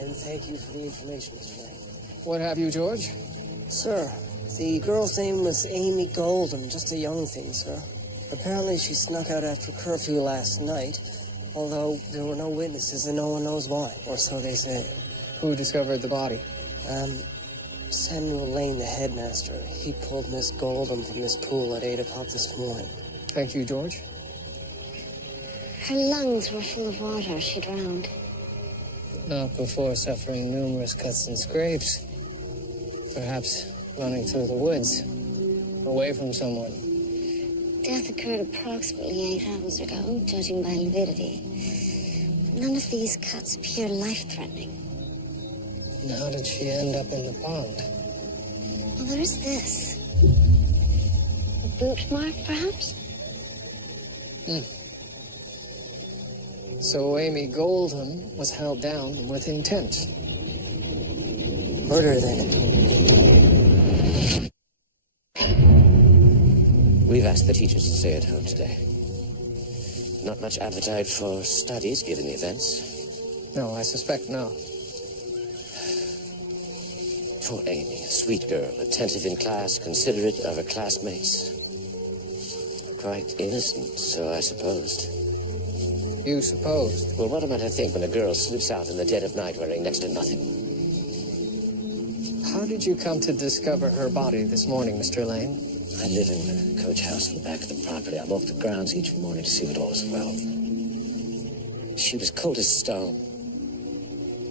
and thank you for the information, Mr. Lane. What have you, George? Sir, the girl's name was Amy Golden, just a young thing, sir. Apparently she snuck out after curfew last night, although there were no witnesses and no one knows why, or so they say. Who discovered the body? Samuel Lane, the headmaster. He pulled Miss Golden from this pool at 8 o'clock this morning. Thank you, George. Her lungs were full of water. She drowned. Not before suffering numerous cuts and scrapes. Perhaps running through the woods, away from someone. Death occurred approximately 8 hours ago, judging by lividity. None of these cuts appear life-threatening. And how did she end up in the pond? Well, there is this. A boot mark, perhaps? So Amy Golden was held down with intent. Murder, then. We've asked the teachers to stay at home today. Not much appetite for studies, given the events. No, I suspect not. Poor Amy, a sweet girl, attentive in class, considerate of her classmates. Quite innocent, so I supposed. You supposed? Well, what am I to think when a girl slips out in the dead of night wearing next to nothing? How did you come to discover her body this morning, Mr. Lane? I live in a coach house in the back of the property. I walk the grounds each morning to see that all is well. She was cold as stone.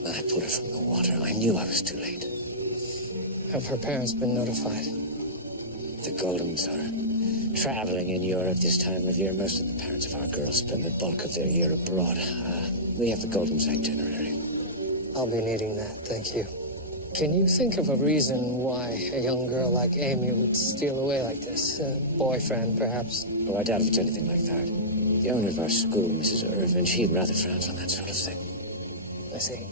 I pulled her from the water. I knew I was too late. Have her parents been notified? The Goldens are traveling in Europe this time of year. Most of the parents of our girls spend the bulk of their year abroad. We have the Goldens' itinerary. I'll be needing that, thank you. Can you think of a reason why a young girl like Amy would steal away like this? A boyfriend, perhaps? Oh, I doubt if it's anything like that. The owner of our school, Mrs. Irvin, she rather frowns on that sort of thing. I see.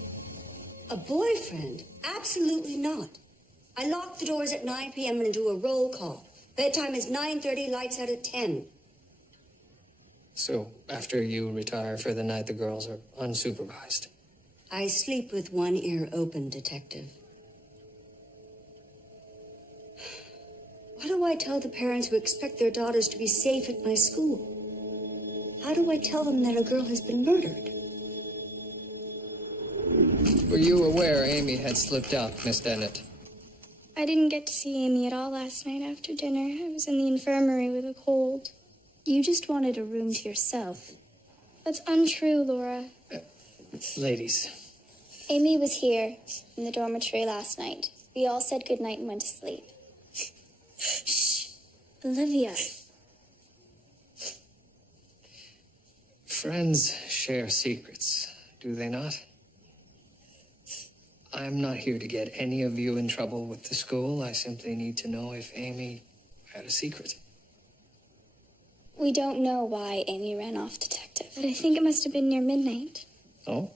A boyfriend? Absolutely not. I lock the doors at 9 p.m. and do a roll call. Bedtime is 9:30, lights out at 10. So, after you retire for the night, the girls are unsupervised? I sleep with one ear open, Detective. What do I tell the parents who expect their daughters to be safe at my school? How do I tell them that a girl has been murdered? Were you aware Amy had slipped out, Miss Dennett? I didn't get to see Amy at all last night after dinner. I was in the infirmary with a cold. You just wanted a room to yourself. That's untrue, Laura. Ladies. Amy was here in the dormitory last night. We all said goodnight and went to sleep. Shh. Olivia. Friends share secrets, do they not? I'm not here to get any of you in trouble with the school. I simply need to know if Amy had a secret. We don't know why Amy ran off, Detective. But I think it must have been near midnight. Oh?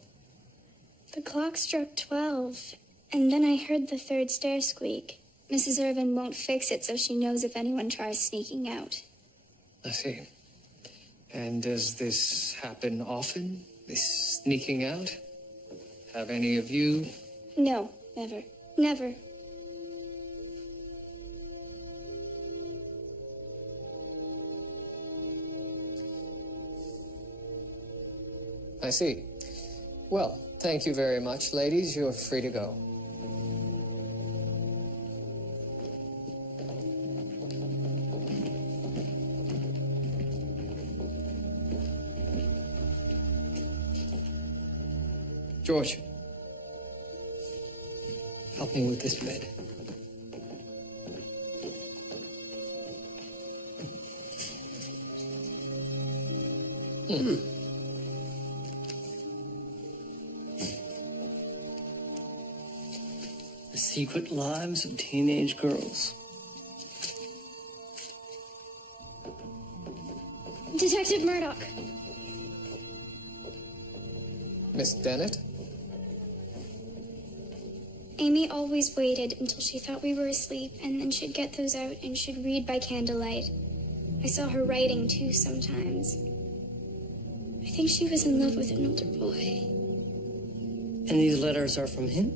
The clock struck 12, and then I heard the third stair squeak. Mrs. Irvin won't fix it, so she knows if anyone tries sneaking out. I see. And does this happen often, this sneaking out? Have any of you? No, never. Never. I see. Well, thank you very much, ladies. You're free to go. George, help me with this bed. The secret lives of teenage girls. Detective Murdoch. Miss Dennett? Amy always waited until she thought we were asleep, and then she'd get those out and she'd read by candlelight. I saw her writing, too, sometimes. I think she was in love with an older boy. And these letters are from him?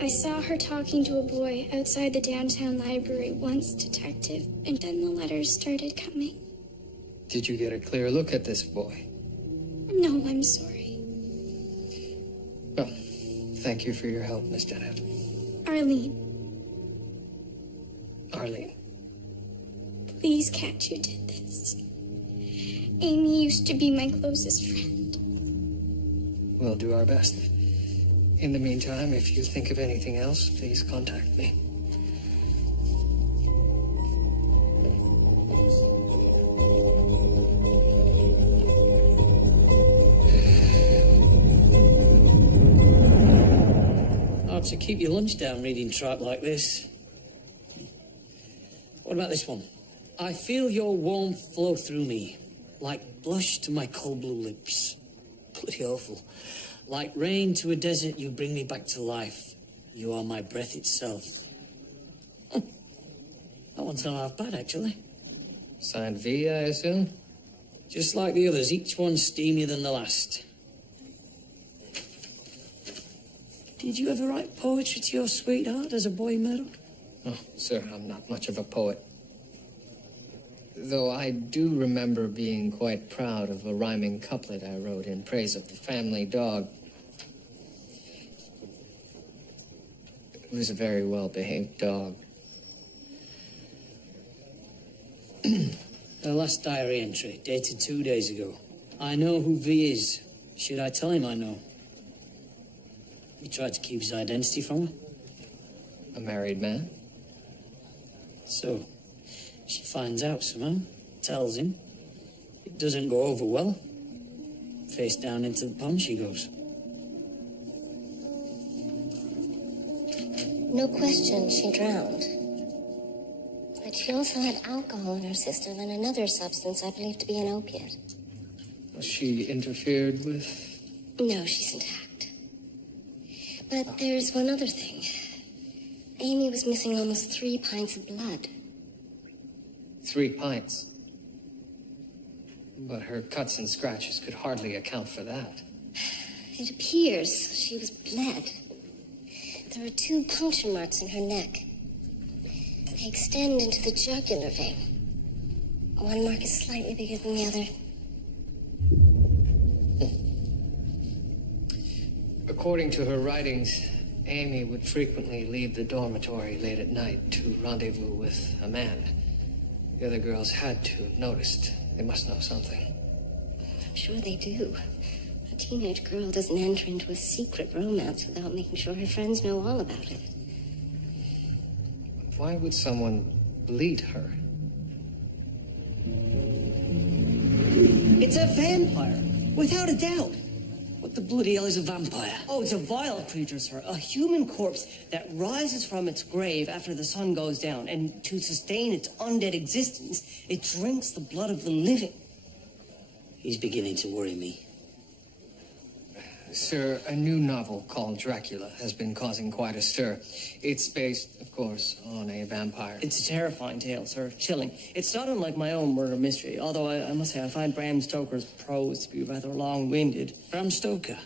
I saw her talking to a boy outside the downtown library once, Detective, and then the letters started coming. Did you get a clear look at this boy? No, I'm sorry. Well, thank you for your help, Miss Dennett. Arlene, Arlene. please catch who did this. Amy used to be my closest friend. We'll do our best. In the meantime, if you think of anything else, please contact me. Hard to keep your lunch down reading tripe like this. What about this one? I feel your warmth flow through me, like blush to my cold blue lips. Bloody awful. Like rain to a desert, you bring me back to life. You are my breath itself. That one's not half bad, actually. Signed V, I assume? Just like the others, each one steamier than the last. Did you ever write poetry to your sweetheart as a boy, Murdoch? Oh, sir, I'm not much of a poet. Though I do remember being quite proud of a rhyming couplet I wrote in praise of the family dog. It was a very well-behaved dog. Her last diary entry, dated 2 days ago. I know who V is. Should I tell him I know? He tried to keep his identity from her. A married man? So, she finds out somehow, tells him. It doesn't go over well. Face down into the pond she goes. No question, she drowned. But she also had alcohol in her system and another substance I believe to be an opiate. Was she interfered with? No, she's intact. But there's one other thing. Amy was missing almost 3 pints of blood. 3 pints. But her cuts and scratches could hardly account for that. It appears she was bled. There are 2 puncture marks in her neck. They extend into the jugular vein. One mark is slightly bigger than the other. According to her writings, Amy would frequently leave the dormitory late at night to rendezvous with a man. The other girls had to have noticed. They must know something. I'm sure they do. A teenage girl doesn't enter into a secret romance without making sure her friends know all about it. Why would someone bleed her? It's a vampire, without a doubt. What the bloody hell is a vampire? Oh, it's a vile creature, sir. A human corpse that rises from its grave after the sun goes down. And to sustain its undead existence, it drinks the blood of the living. He's beginning to worry me. Sir, a new novel called Dracula has been causing quite a stir. It's based, of course, on a vampire. It's a terrifying tale, sir. Chilling. It's not unlike my own murder mystery, although I must say I find Bram Stoker's prose to be rather long-winded. Bram Stoker?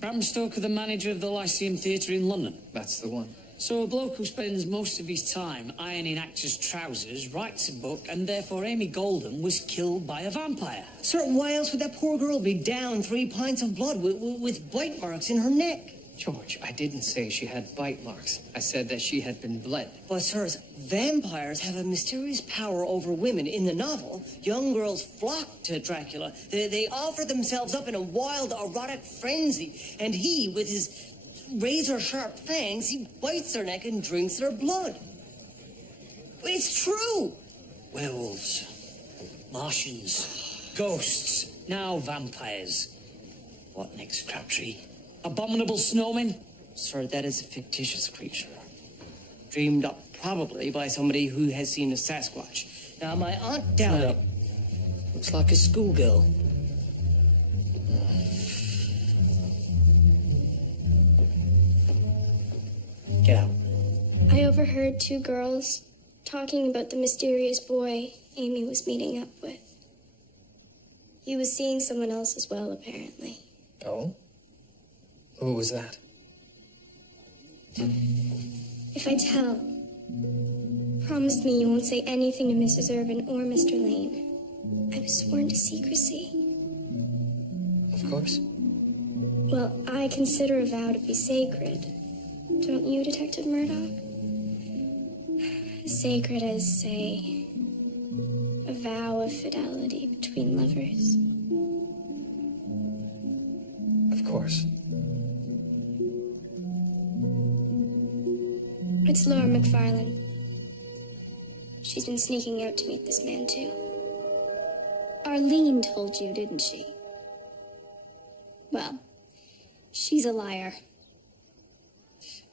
Bram Stoker, the manager of the Lyceum Theatre in London? That's the one. So a bloke who spends most of his time ironing actors' trousers writes a book, and therefore Amy Golden was killed by a vampire. Sir, why else would that poor girl be down 3 pints of blood with bite marks in her neck? George, I didn't say she had bite marks. I said that she had been bled. But, sirs, vampires have a mysterious power over women. In the novel, young girls flock to Dracula. They offer themselves up in a wild, erotic frenzy. And he, with his razor-sharp fangs, he bites their neck and drinks their blood. It's true! Werewolves, Martians, ghosts, now vampires. What next, Crabtree? Abominable snowmen? Sir, that is a fictitious creature. Dreamed up probably by somebody who has seen a Sasquatch. Now, my aunt Dowd... Looks like a schoolgirl. Get out. I overheard 2 girls talking about the mysterious boy Amy was meeting up with. He was seeing someone else as well, apparently. Oh? Who was that? If I tell, promise me you won't say anything to Mrs. Irvin or Mr. Lane. I was sworn to secrecy. Of course. Well, I consider a vow to be sacred. Don't you, Detective Murdoch? As sacred as, say, a vow of fidelity between lovers. Of course. It's Laura McFarlane. She's been sneaking out to meet this man, too. Arlene told you, didn't she? Well, she's a liar.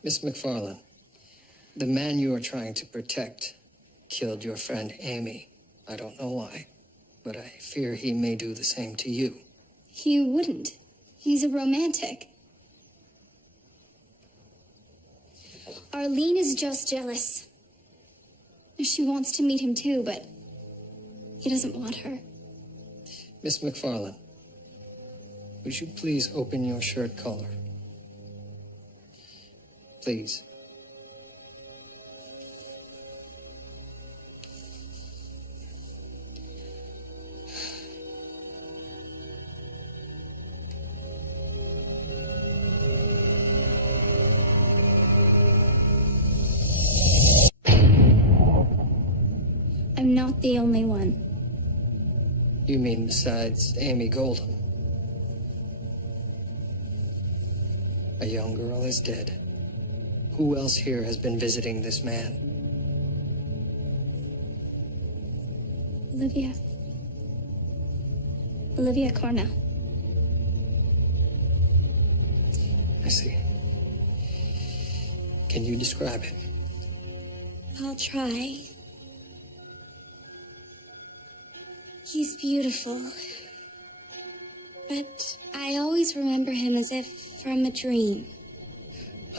Miss McFarlane, the man you are trying to protect killed your friend Amy. I don't know why, but I fear he may do the same to you. He wouldn't. He's a romantic. Arlene is just jealous. She wants to meet him too, but he doesn't want her. Miss McFarlane, would you please open your shirt collar? Please. I'm not the only one. You mean besides Amy Golden? A young girl is dead. Who else here has been visiting this man? Olivia. Olivia Cornell. I see. Can you describe him? I'll try. He's beautiful. But I always remember him as if from a dream.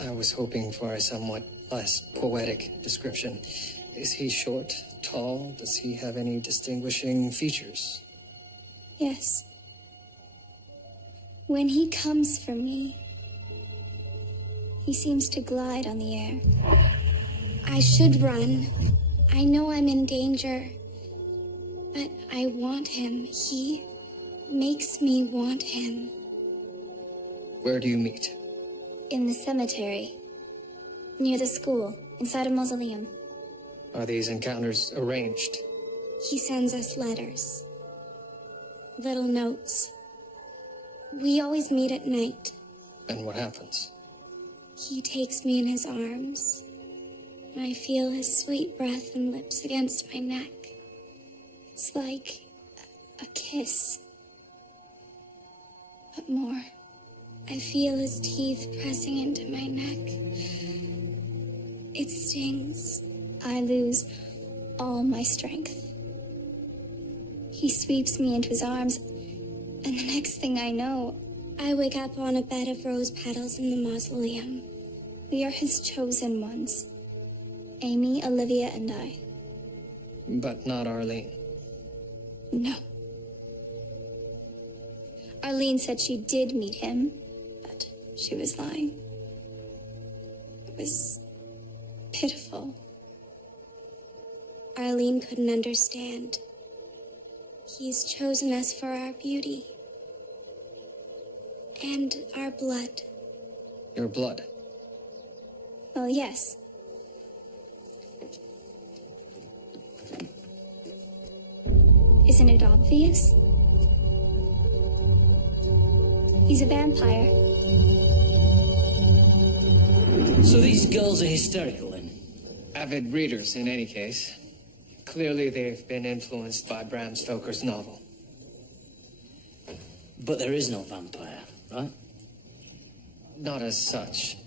I was hoping for a somewhat less poetic description. Is he short, tall? Does he have any distinguishing features? Yes. When he comes for me, he seems to glide on the air. I should run. I know I'm in danger. But I want him. He makes me want him. Where do you meet? In the cemetery. Near the school. Inside a mausoleum. Are these encounters arranged? He sends us letters. Little notes. We always meet at night. And what happens? He takes me in his arms. And I feel his sweet breath and lips against my neck. It's like a kiss. But more. I feel his teeth pressing into my neck. It stings. I lose all my strength. He sweeps me into his arms, and the next thing I know, I wake up on a bed of rose petals in the mausoleum. We are his chosen ones. Amy, Olivia, and I. But not Arlene. No. Arlene said she did meet him, but she was lying. It was pitiful. Arlene couldn't understand. He's chosen us for our beauty. And our blood. Your blood? Well, yes. Isn't it obvious? He's a vampire. So these girls are hysterical, then? Avid readers, in any case. Clearly, they've been influenced by Bram Stoker's novel. But there is no vampire, right? Not as such.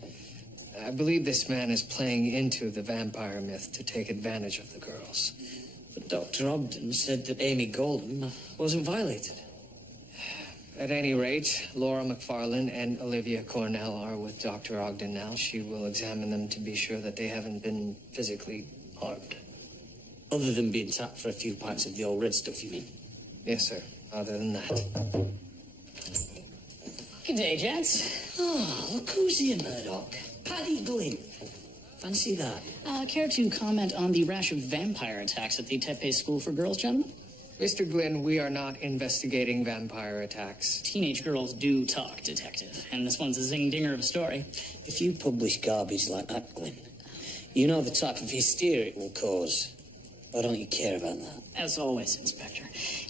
I believe this man is playing into the vampire myth to take advantage of the girls. But Dr. Ogden said that Amy Golden wasn't violated. At any rate, Laura McFarlane and Olivia Cornell are with Dr. Ogden now. She will examine them to be sure that they haven't been physically harmed. Other than being tapped for a few pints of the old red stuff, you mean? Yes, sir. Other than that. Good day, gents. Oh, look who's here, Murdoch. Paddy Glynn. Fancy that. Care to comment on the rash of vampire attacks at the Tepe School for Girls, gentlemen? Mr. Glynn, we are not investigating vampire attacks. Teenage girls do talk, detective, and this one's a zing-dinger of a story. If you publish garbage like that, Glynn, you know the type of hysteria it will cause. Why don't you care about that? As always, Inspector,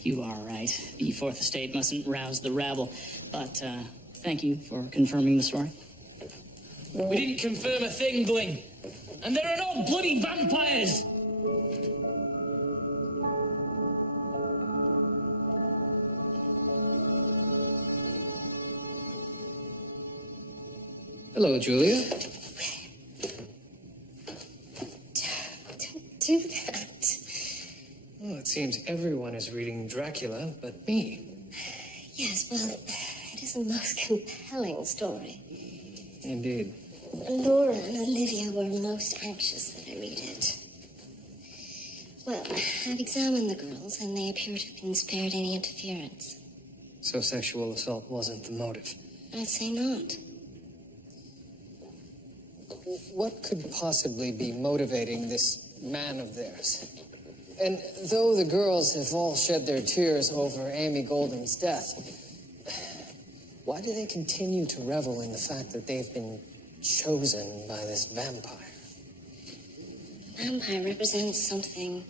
you are right. The Fourth Estate mustn't rouse the rabble, but thank you for confirming the story. We didn't confirm a thing, Glynn. And there are no bloody vampires! Hello, Julia. Don't do that. Well, it seems everyone is reading Dracula but me. Yes, well, it is a most compelling story. Indeed. Laura and Olivia were most anxious that I read it. Well, I've examined the girls, and they appear to have been spared any interference. So sexual assault wasn't the motive. I'd say not. What could possibly be motivating this man of theirs? And though the girls have all shed their tears over Amy Goldham's death, why do they continue to revel in the fact that they've been chosen by this vampire? Vampire represents something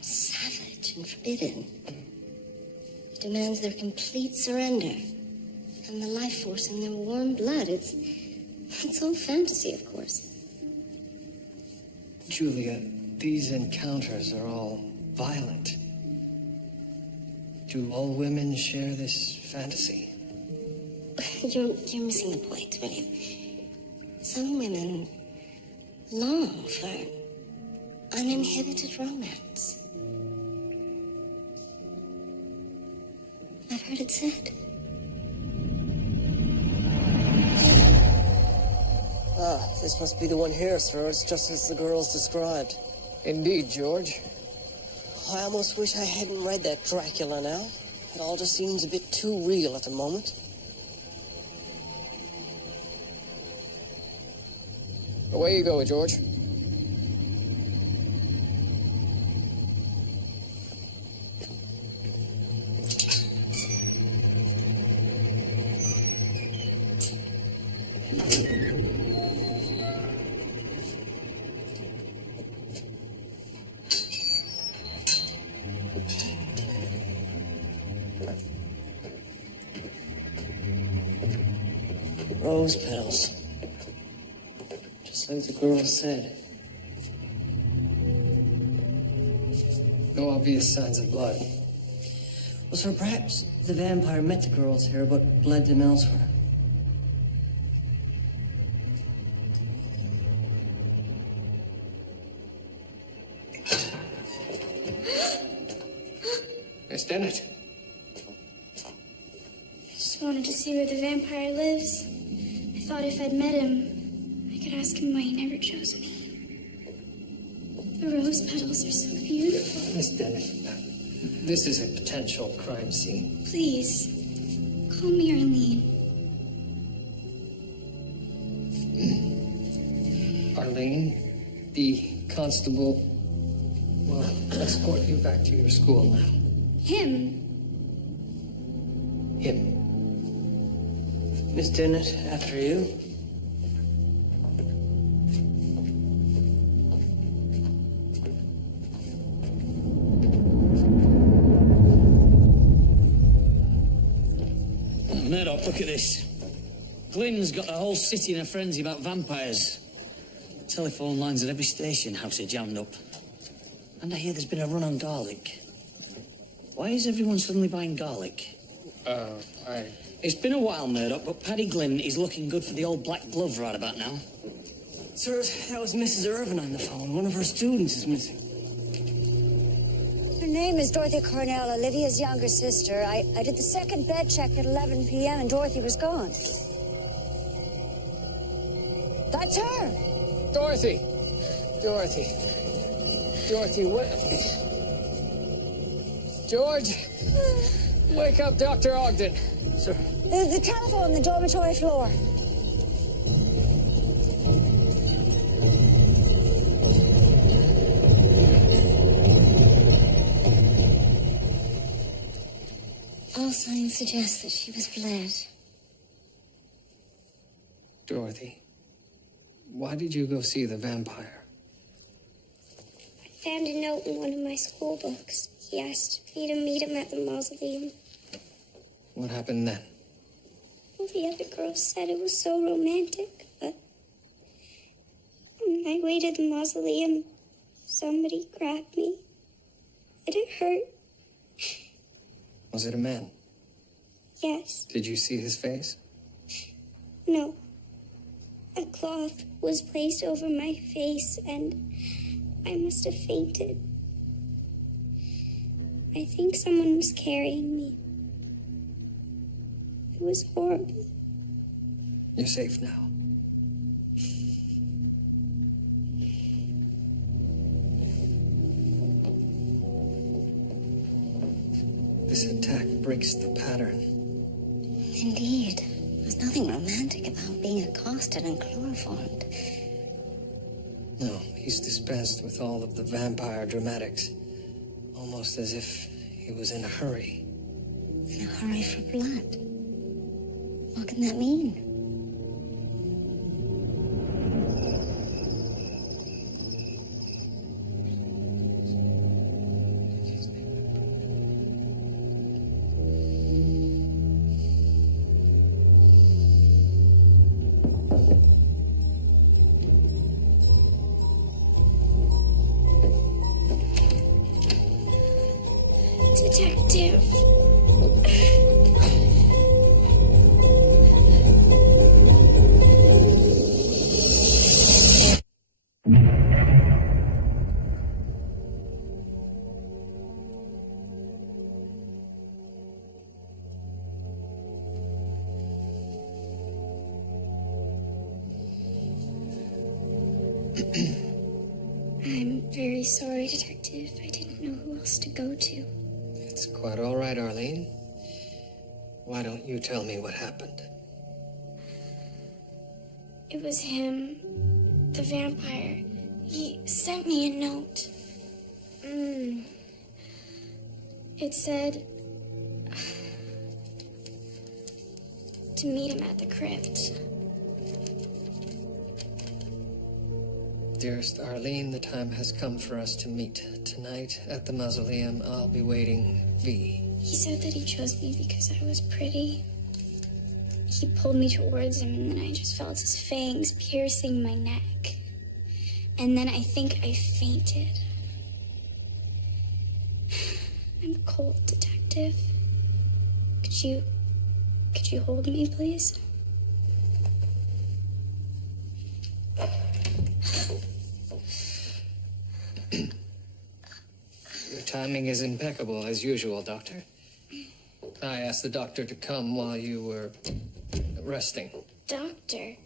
savage and forbidden. It demands their complete surrender and the life force in their warm blood. It's all fantasy, of course. Julia, these encounters are all violent. Do all women share this fantasy? You're missing the point, William. Some women long for uninhibited romance. I've heard it said. Ah, this must be the one here, sir. It's just as the girls described. Indeed, George. I almost wish I hadn't read that Dracula now. It all just seems a bit too real at the moment. Away you go, George. Rose petals. Just like the girl said. No obvious signs of blood. Well, sir, perhaps the vampire met the girls here, but bled them elsewhere. Miss Dennett. Just wanted to see where the vampire lives. I thought if I'd met him, I could ask him why he never chose me. The rose petals are so beautiful. Miss Dennett, this is a potential crime scene. Please, call me Arlene. Arlene, the constable will escort you back to your school now. Him? Him. Miss Dennett, after you. Murdoch, look at this. Glynn's got a whole city in a frenzy about vampires. Telephone lines at every station house are jammed up. And I hear there's been a run on garlic. Why is everyone suddenly buying garlic? It's been a while, Murdoch, but Paddy Glynn is looking good for the old black glove right about now. Sir, that was Mrs. Irvin on the phone. One of her students is missing. Her name is Dorothy Cornell, Olivia's younger sister. I did the second bed check at 11 p.m. and Dorothy was gone. That's her. Dorothy! Dorothy, what? George! Wake up Dr. Ogden. Sir. The telephone on the dormitory floor. All signs suggest that she was bled. Dorothy, why did you go see the vampire? I found a note in one of my school books. He asked me to meet him at the mausoleum. What happened then? All the other girls said it was so romantic, but on my way to the mausoleum, somebody grabbed me. And it hurt. Was it a man? Yes. Did you see his face? No. A cloth was placed over my face, and I must have fainted. I think someone was carrying me. It was horrible. You're safe now. This attack breaks the pattern. Indeed. There's nothing romantic about being accosted and chloroformed. No, he's dispensed with all of the vampire dramatics. Almost as if he was in a hurry. In a hurry for blood. What can that mean? Detective. I'm very sorry, Detective. I didn't know who else to go to. It's quite all right, Arlene. Why don't you tell me what happened? It was him, the vampire. He sent me a note. It said to meet him at the crypt. Dearest Arlene, the time has come for us to meet. Tonight at the mausoleum, I'll be waiting V. He said that he chose me because I was pretty. He pulled me towards him, and then I just felt his fangs piercing my neck. And then I think I fainted. I'm cold, Detective. Could you hold me, please? Your timing is impeccable, as usual, Doctor. I asked the doctor to come while you were resting. Doctor?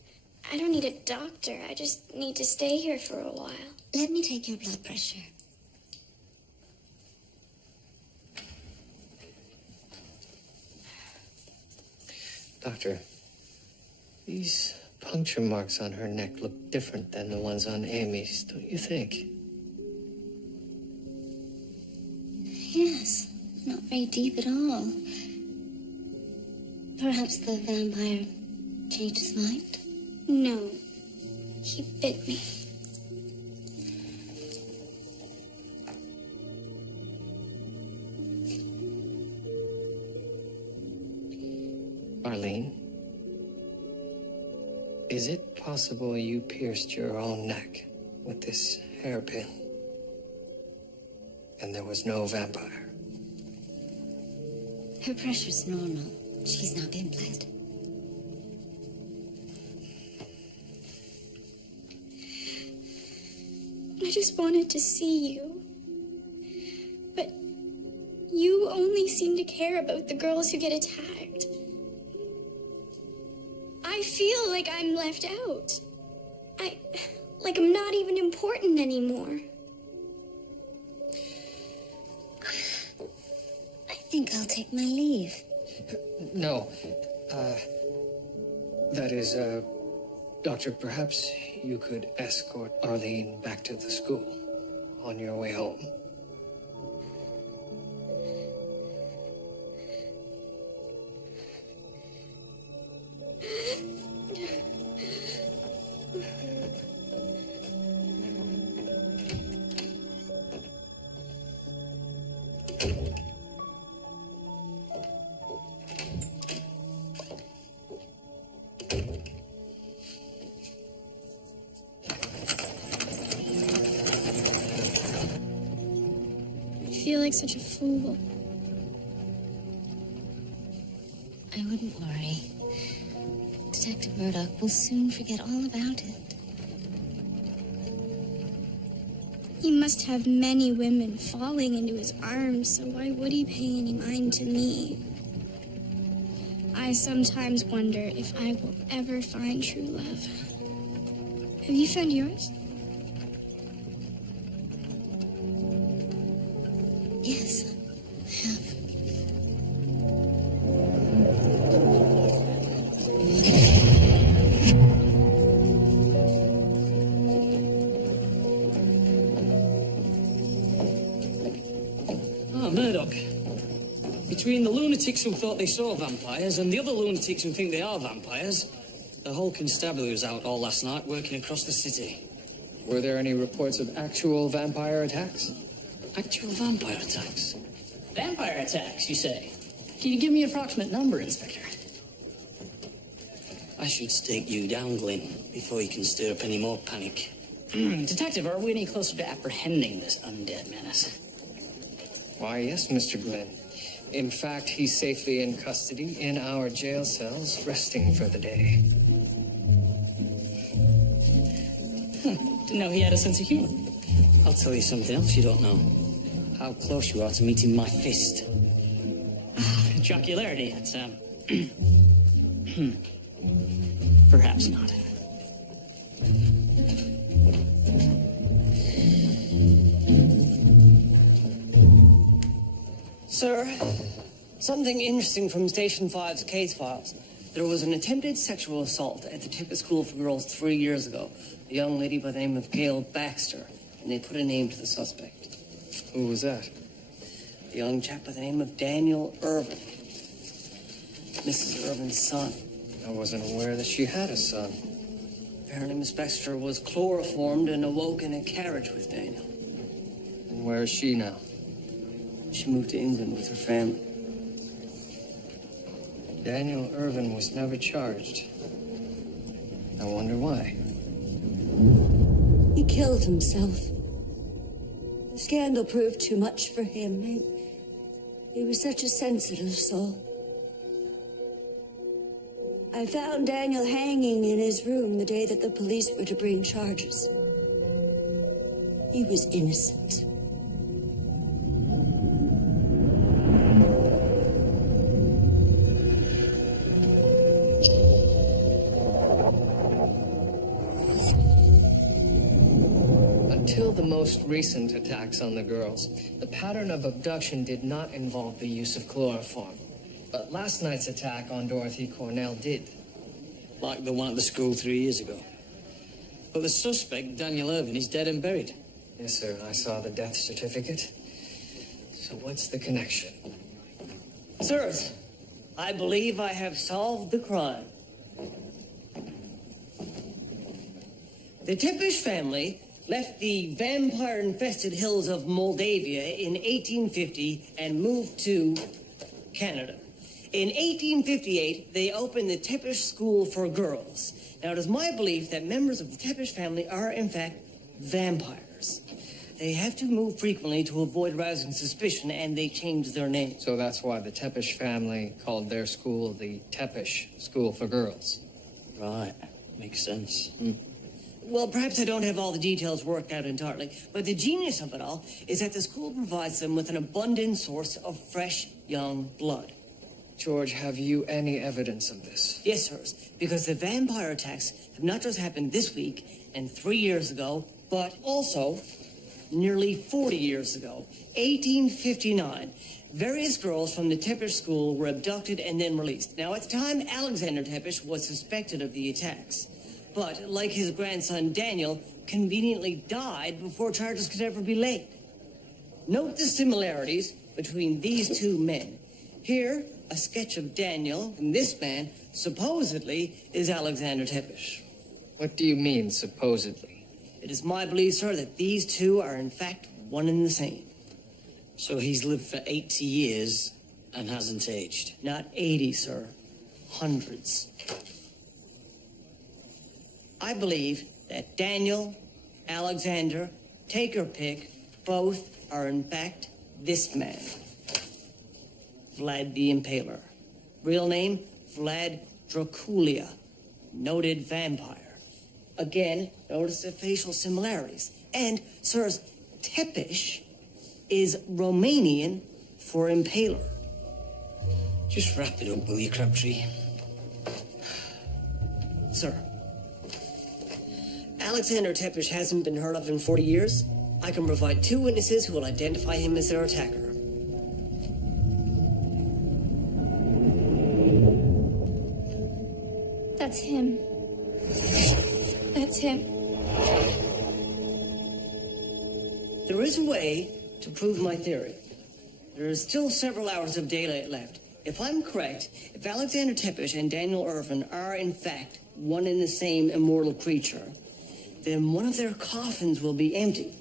I don't need a doctor. I just need to stay here for a while. Let me take your blood pressure. Doctor, these puncture marks on her neck look different than the ones on Amy's, don't you think? Yes, not very deep at all. Perhaps the vampire changed his mind? No. He bit me. Arlene, is it possible you pierced your own neck with this hairpin? And there was no vampire? Her pressure's normal. She's not been bled. I just wanted to see you. But you only seem to care about the girls who get attacked. I feel like I'm left out. Like I'm not even important anymore. I think I'll take my leave. No. That is, Doctor, perhaps you could escort Arlene back to the school on your way home. I feel like such a fool. I wouldn't worry. Detective Murdoch will soon forget all about it. He must have many women falling into his arms, so why would he pay any mind to me? I sometimes wonder if I will ever find true love. Have you found yours? Yes, I have. Ah, Murdoch. Between the lunatics who thought they saw vampires and the other lunatics who think they are vampires, the whole constabulary was out all last night working across the city. Were there any reports of actual vampire attacks? Actual vampire attacks? Vampire attacks, you say? Can you give me an approximate number, Inspector? I should stake you down, Glynn, before you can stir up any more panic. Detective, are we any closer to apprehending this undead menace? Why, yes, Mr. Glenn. In fact, he's safely in custody in our jail cells, resting for the day. Didn't know he had a sense of humor. I'll tell you something else you don't know. How close you are to meeting my fist. Jocularity, it's, perhaps not. Sir, something interesting from Station 5's case files. There was an attempted sexual assault at the Tippett School for Girls 3 years ago. A young lady by the name of Gail Baxter, and they put a name to the suspect. Who was that? A young chap by the name of Daniel Irvin. Mrs. Irvin's son. I wasn't aware that she had a son. Apparently, Miss Baxter was chloroformed and awoke in a carriage with Daniel. And where is she now? She moved to England with her family. Daniel Irvin was never charged. I wonder why. He killed himself. The scandal proved too much for him. He was such a sensitive soul. I found Daniel hanging in his room the day that the police were to bring charges. He was innocent. Until the most recent attacks on the girls, the pattern of abduction did not involve the use of chloroform. But last night's attack on Dorothy Cornell did. Like the one at the school 3 years ago. But the suspect, Daniel Irvin, is dead and buried. Yes, sir. I saw the death certificate. So what's the connection? Sirs, I believe I have solved the crime. The Tippish family left the vampire-infested hills of Moldavia in 1850 and moved to Canada. In 1858, they opened the Tippish School for Girls. Now, it is my belief that members of the Tippish family are, in fact, vampires. They have to move frequently to avoid rousing suspicion, and they changed their name. So that's why the Teppish family called their school the Teppish School for Girls. Right. Makes sense. Well, perhaps I don't have all the details worked out entirely, but the genius of it all is that the school provides them with an abundant source of fresh, young blood. George, have you any evidence of this? Yes, sirs, because the vampire attacks have not just happened this week and 3 years ago, but also nearly 40 years ago, 1859, various girls from the Tepish school were abducted and then released. Now, at the time, Alexander Tepish was suspected of the attacks. But, like his grandson Daniel, conveniently died before charges could ever be laid. Note the similarities between these two men. Here, a sketch of Daniel, and this man, supposedly, is Alexander Tepish. What do you mean, supposedly? It is my belief, sir, that these two are in fact one and the same. So he's lived for 80 years and hasn't aged? Not 80, sir. Hundreds. I believe that Daniel, Alexander, take your pick, both are in fact this man. Vlad the Impaler. Real name, Vlad Draculia. Noted vampire. Again, notice the facial similarities. And, sirs, Tepish is Romanian for impaler. Just wrap it up, will you, Crabtree? Sir, Alexander Tepish hasn't been heard of in 40 years. I can provide 2 witnesses who will identify him as their attacker. That's him. That's him. There is a way to prove my theory. There is still several hours of daylight left. If I'm correct, if Alexander Tepish and Daniel Irvin are in fact one and the same immortal creature, then one of their coffins will be empty,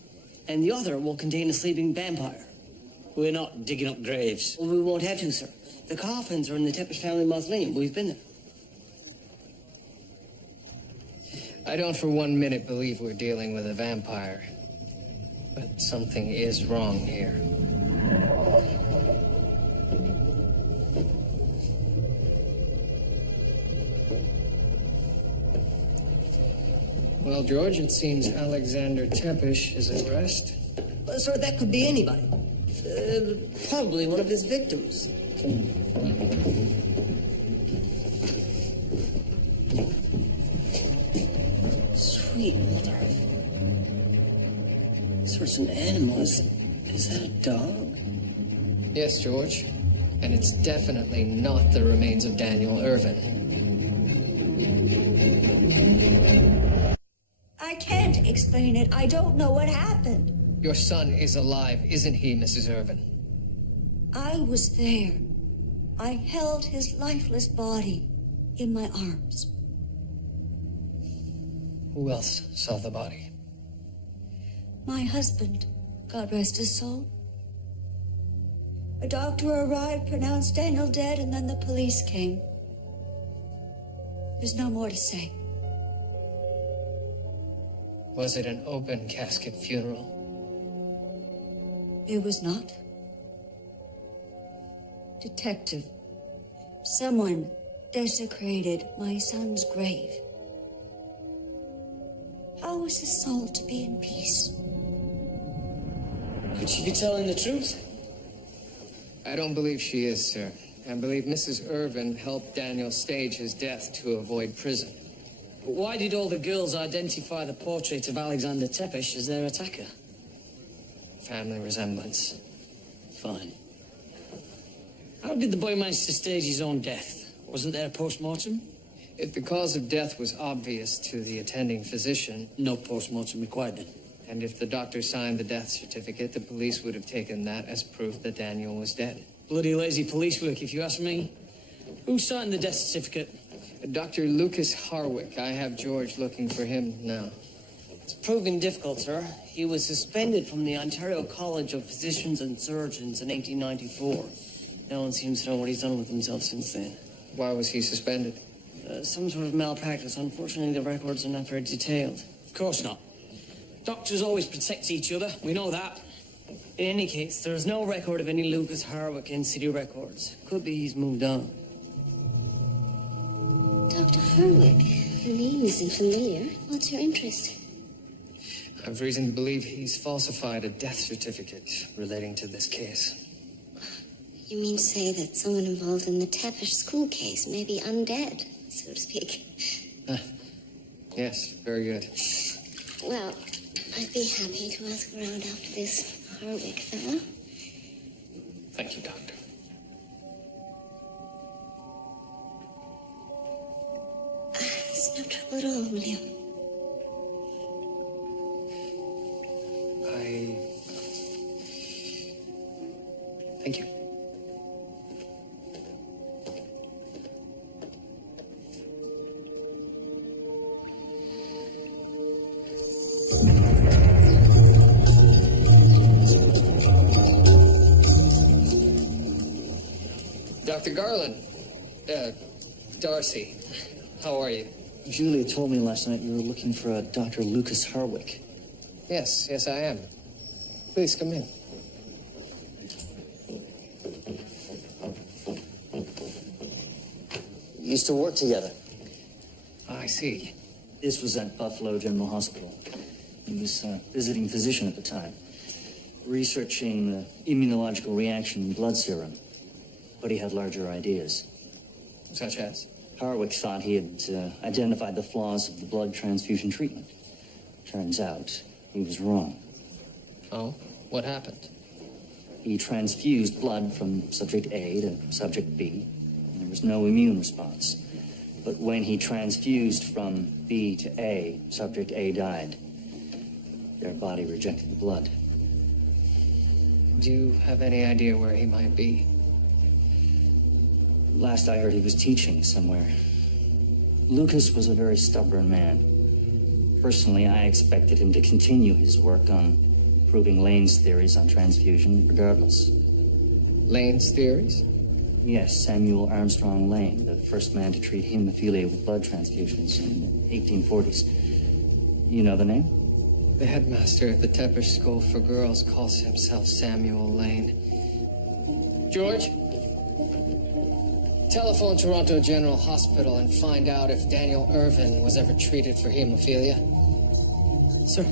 and the other will contain a sleeping vampire. We're not digging up graves. Well, we won't have to, sir. The coffins are in the Tepish family mausoleum. We've been there. I don't for 1 minute believe we're dealing with a vampire. But something is wrong here. Well, George, it seems Alexander Tepish is at rest. Well, sir, that could be anybody. Probably one of his victims. Sweet mother. This was an animal. Is that a dog? Yes, George. And it's definitely not the remains of Daniel Irvin. I can't explain it. I don't know what happened. Your son is alive, isn't he, Mrs. Irvin? I was there. I held his lifeless body in my arms. Who else saw the body? My husband, God rest his soul. A doctor arrived, pronounced Daniel dead, and then the police came. There's no more to say. Was it an open casket funeral? It was not. Detective, someone desecrated my son's grave. How was his soul to be in peace? Could she be telling the truth? I don't believe she is, sir. I believe Mrs. Irvin helped Daniel stage his death to avoid prison. But why did all the girls identify the portrait of Alexander Tepish as their attacker? Family resemblance. Fine. How did the boy manage to stage his own death? Wasn't there a post-mortem? If the cause of death was obvious to the attending physician... No post-mortem required then. And if the doctor signed the death certificate, the police would have taken that as proof that Daniel was dead. Bloody lazy police work, if you ask me. Who signed the death certificate? Dr. Lucas Harwick. I have George looking for him now. It's proving difficult, sir. He was suspended from the Ontario College of Physicians and Surgeons in 1894. No one seems to know what he's done with himself since then. Why was he suspended? Some sort of malpractice. Unfortunately, the records are not very detailed. Of course not. Doctors always protect each other. We know that. In any case, there's no record of any Lucas Harwick in city records. Could be he's moved on. Dr. Harwick, the name isn't familiar. What's your interest? I've reason to believe he's falsified a death certificate relating to this case. You mean to say that someone involved in the Tepish school case may be undead, so to speak? Yes, very good. Well, I'd be happy to ask around after this Harwick fella. Thank you, Doctor. It's no trouble at all, William. Thank you. Dr. Garland. Darcy. How are you? Julia told me last night you were looking for a Dr. Lucas Harwick. Yes, I am. Please come in. Used to work together. I see. This was at Buffalo General Hospital. He was a visiting physician at the time, researching the immunological reaction in blood serum. But he had larger ideas. Such as? Harwick thought he had identified the flaws of the blood transfusion treatment. Turns out he was wrong. Oh? What happened? He transfused blood from subject A to subject B, and there was no immune response. But when he transfused from B to A, subject A died. Their body rejected the blood. Do you have any idea where he might be? Last I heard, he was teaching somewhere. Lucas was a very stubborn man. Personally, I expected him to continue his work on proving Lane's theories on transfusion, regardless. Lane's theories? Yes, Samuel Armstrong Lane, the first man to treat hemophilia with blood transfusions in the 1840s. You know the name? The headmaster at the Tepper School for Girls calls himself Samuel Lane. George? Telephone Toronto General Hospital and find out if Daniel Irvin was ever treated for hemophilia. Sir.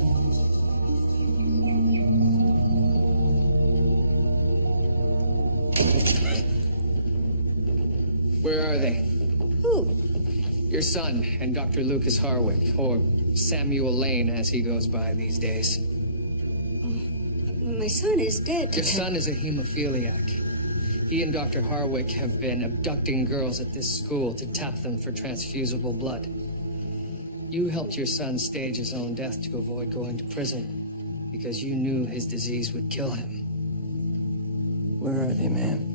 Where are they? Who? Your son and Dr. Lucas Harwick, or Samuel Lane as he goes by these days. My son is dead. Your son is a hemophiliac. He and Dr. Harwick have been abducting girls at this school to tap them for transfusible blood. You helped your son stage his own death to avoid going to prison because you knew his disease would kill him. Where are they, ma'am?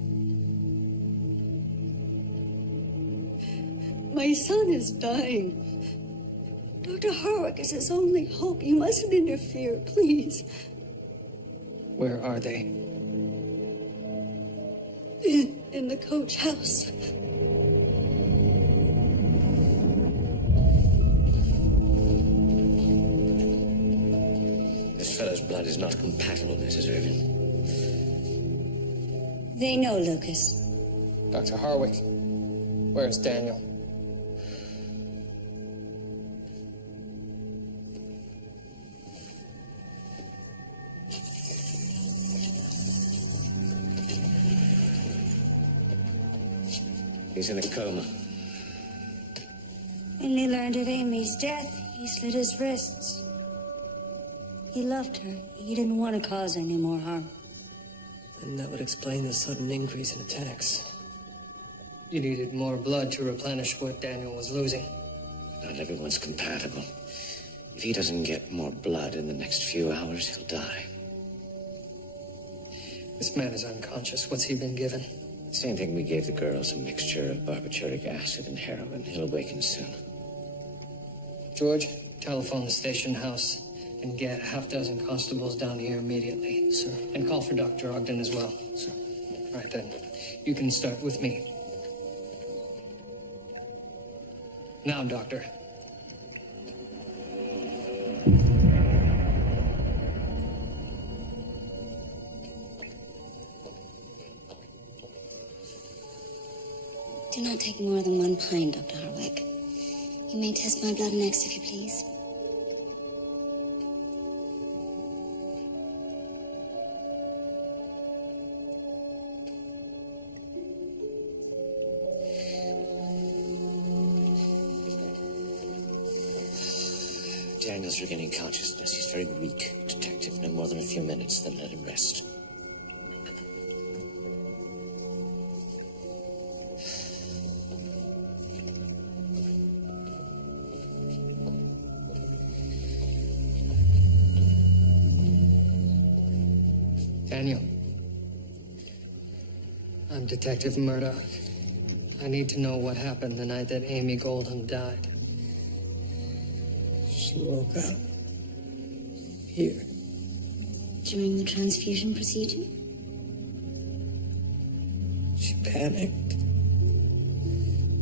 My son is dying. Dr. Harwick is his only hope. You mustn't interfere, please. Where are they? In the coach house. This fellow's blood is not compatible, Mrs. Irvin. They know, Lucas. Dr. Harwick, where's Daniel? He's in a coma. When he learned of Amy's death, he slit his wrists. He loved her. He didn't want to cause any more harm. And that would explain the sudden increase in attacks. You needed more blood to replenish what Daniel was losing. Not everyone's compatible. If he doesn't get more blood in the next few hours, he'll die. This man is unconscious. What's he been given? Same thing we gave the girls, a mixture of barbituric acid and heroin. He'll awaken soon. George, telephone the station house and get half dozen constables down here immediately. Sir. And call for Dr. Ogden as well. Sir. Right then. You can start with me. Now, Doctor. Do not take more than 1 pint, Dr. Harwick. You may test my blood next, if you please. Daniel's regaining consciousness. He's very weak, Detective. No more than a few minutes, then let him rest. Daniel. I'm Detective Murdoch. I need to know what happened the night that Amy Goldham died. She woke up. Here. During the transfusion procedure? She panicked.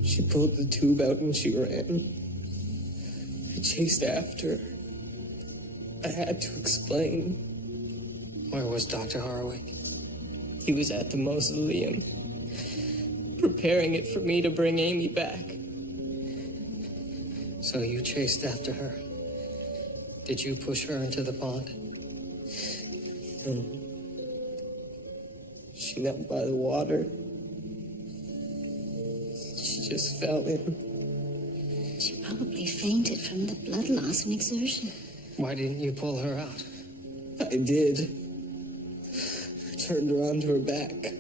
She pulled the tube out and she ran. I chased after her. I had to explain. Where was Dr. Harwick? He was at the mausoleum, preparing it for me to bring Amy back. So you chased after her. Did you push her into the pond? She knelt by the water. She just fell in. She probably fainted from the blood loss and exertion. Why didn't you pull her out? I did. I turned her onto her back.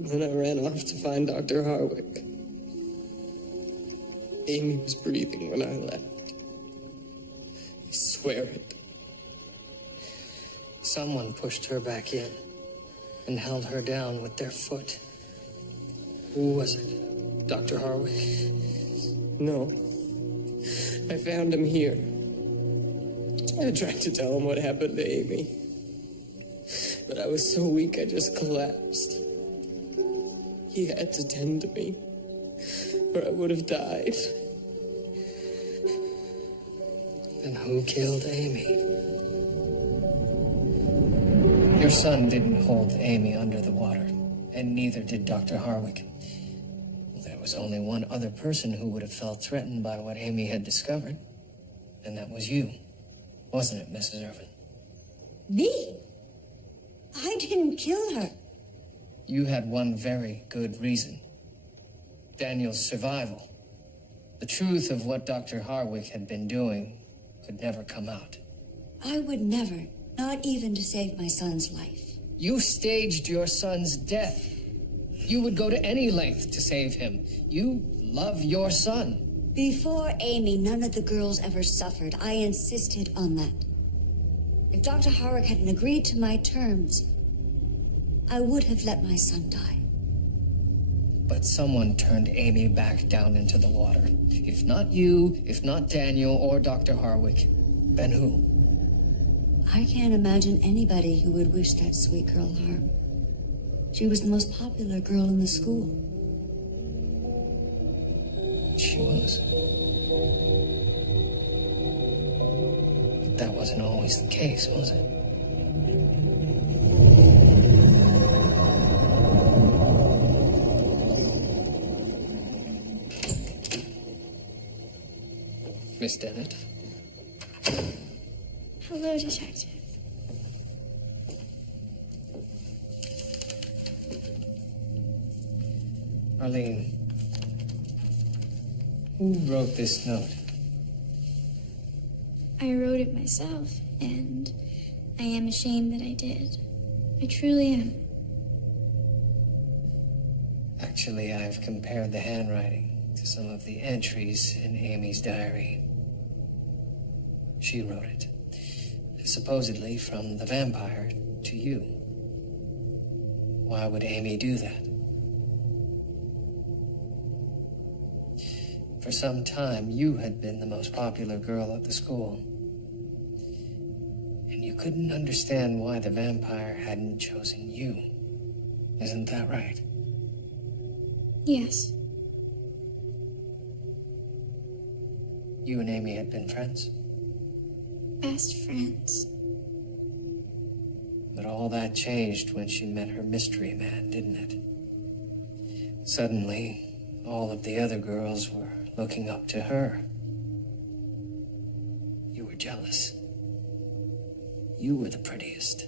Then I ran off to find Dr. Harwick. Amy was breathing when I left. I swear it. Someone pushed her back in and held her down with their foot. Who was it? Dr. Harwick? No. I found him here. I tried to tell him what happened to Amy. But I was so weak I just collapsed. He had to tend to me, or I would have died. Then who killed Amy? Your son didn't hold Amy under the water, and neither did Dr. Harwick. There was only one other person who would have felt threatened by what Amy had discovered, and that was you, wasn't it, Mrs. Irvin? Me? I didn't kill her. You had one very good reason. Daniel's survival. The truth of what Dr. Harwick had been doing could never come out. I would never, not even to save my son's life. You staged your son's death. You would go to any length to save him. You love your son. Before Amy, none of the girls ever suffered. I insisted on that. If Dr. Harwick hadn't agreed to my terms, I would have let my son die. But someone turned Amy back down into the water. If not you, if not Daniel or Dr. Harwick, then who? I can't imagine anybody who would wish that sweet girl harm. She was the most popular girl in the school. She was. But that wasn't always the case, was it? Miss Dennett? Hello, Detective. Arlene, who wrote this note? I wrote it myself, and I am ashamed that I did. I truly am. Actually, I've compared the handwriting to some of the entries in Amy's diary. She wrote it, supposedly from the vampire to you. Why would Amy do that? For some time, you had been the most popular girl at the school. And you couldn't understand why the vampire hadn't chosen you. Isn't that right? Yes. You and Amy had been friends. Best friends. But all that changed when she met her mystery man, didn't it? Suddenly, all of the other girls were looking up to her. You were jealous. You were the prettiest.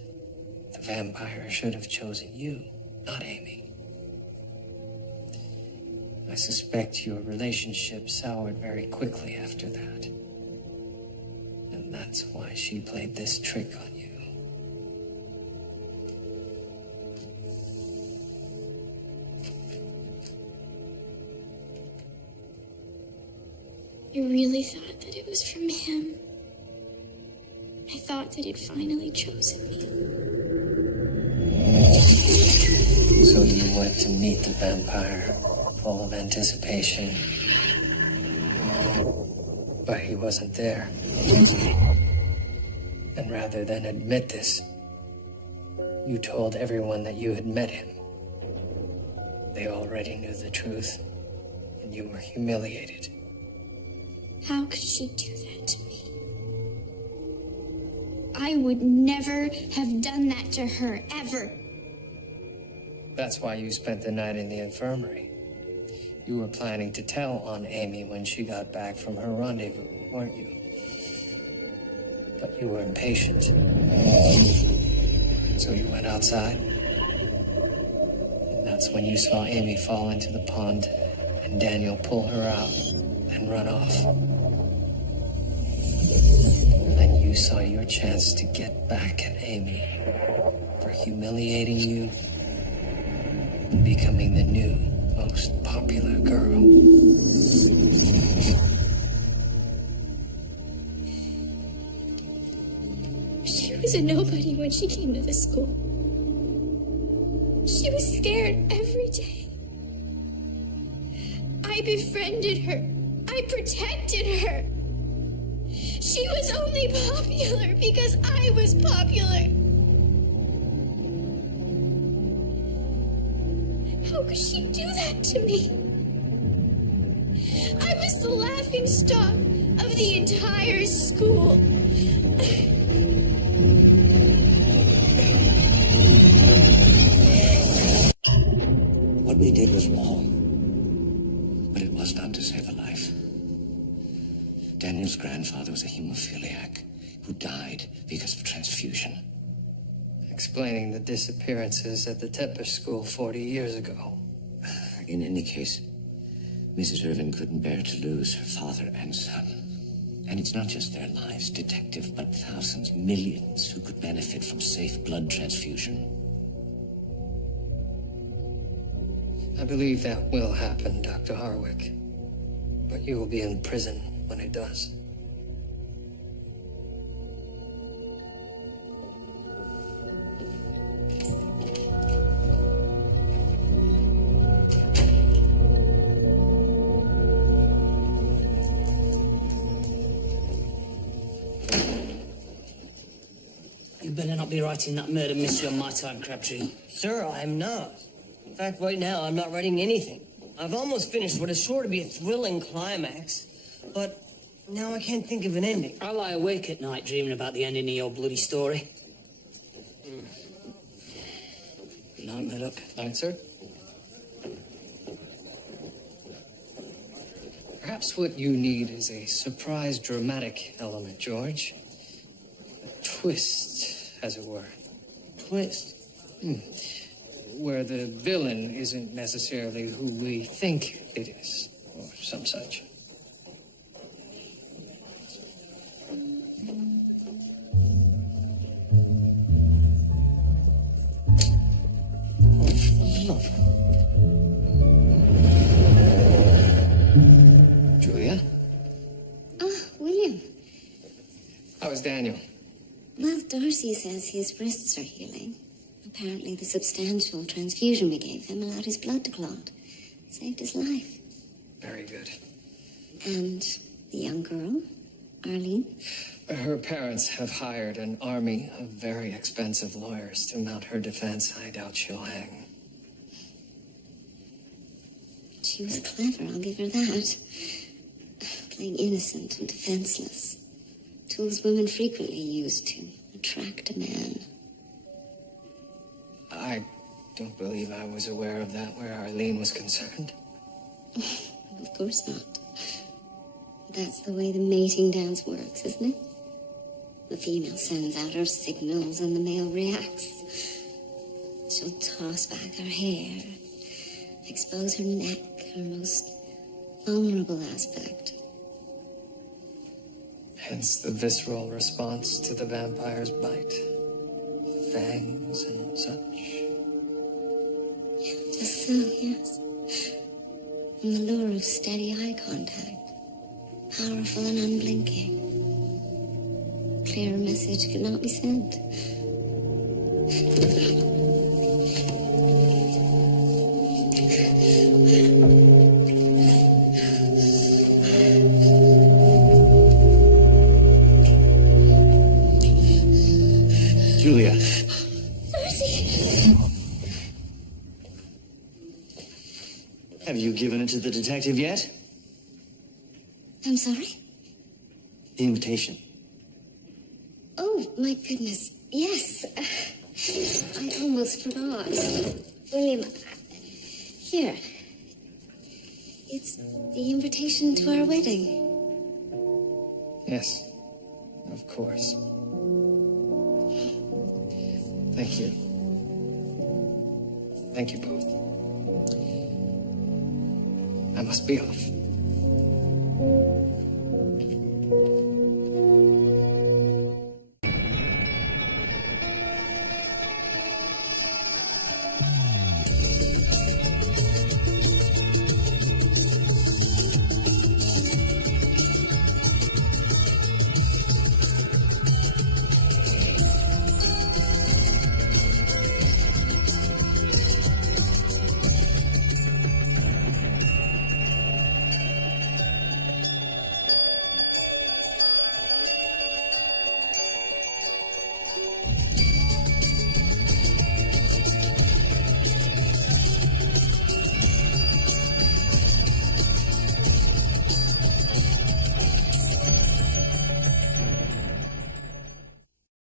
The vampire should have chosen you, not Amy. I suspect your relationship soured very quickly after that. And that's why she played this trick on you. I really thought that it was from him. I thought that he'd finally chosen me. So you went to meet the vampire, full of anticipation. But he wasn't there. And rather than admit this, you told everyone that you had met him. They already knew the truth, and you were humiliated. How could she do that to me? I would never have done that to her, ever. That's why you spent the night in the infirmary. You were planning to tell on Amy when she got back from her rendezvous, weren't you? But you were impatient. So you went outside. And that's when you saw Amy fall into the pond and Daniel pull her out and run off. Then you saw your chance to get back at Amy for humiliating you and becoming the new, most popular girl. She was a nobody when she came to the school. She was scared every day. I befriended her. I protected her. She was only popular because I was popular. How could she do that to me? I was the laughing stock of the entire school. What we did was wrong, but it was done to save a life. Daniel's grandfather was a hemophiliac who died because of transfusion. Explaining the disappearances at the Tepper school 40 years ago. In any case, Mrs. Irvin couldn't bear to lose her father and son. And it's not just their lives, Detective, but thousands, millions who could benefit from safe blood transfusion. I believe that will happen, Dr. Harwick. But you will be in prison when it does. You better not be writing that murder mystery on my time, Crabtree. Sir, I'm not. In fact, right now, I'm not writing anything. I've almost finished what is sure to be a thrilling climax, but now I can't think of an ending. I lie awake at night dreaming about the ending of your bloody story. Good night, Murdoch. Night, sir. Perhaps what you need is a surprise dramatic element, George. A twist, as it were. Twist. Where the villain isn't necessarily who we think it is, or some such. Julia? Oh, William. How is Daniel? Well, Darcy says his wrists are healing. Apparently, the substantial transfusion we gave him allowed his blood to clot. Saved his life. Very good. And the young girl, Arlene? Her parents have hired an army of very expensive lawyers to mount her defense. I doubt she'll hang. She was clever, I'll give her that. Playing innocent and defenseless. Tools women frequently use to attract a man. I don't believe I was aware of that where Arlene was concerned. Of course not. That's the way the mating dance works, isn't it? The female sends out her signals and the male reacts. She'll toss back her hair, expose her neck, her most vulnerable aspect. Hence the visceral response to the vampire's bite. Fangs and such. Just so, yes. And the lure of steady eye contact. Powerful and unblinking. Clearer message could not be sent. Julia. Mercy! Have you given it to the detective yet? I'm sorry? The invitation. Oh, my goodness. Yes. I almost forgot. William, here. It's the invitation to our wedding. Yes, of course. Thank you. Thank you both. I must be off.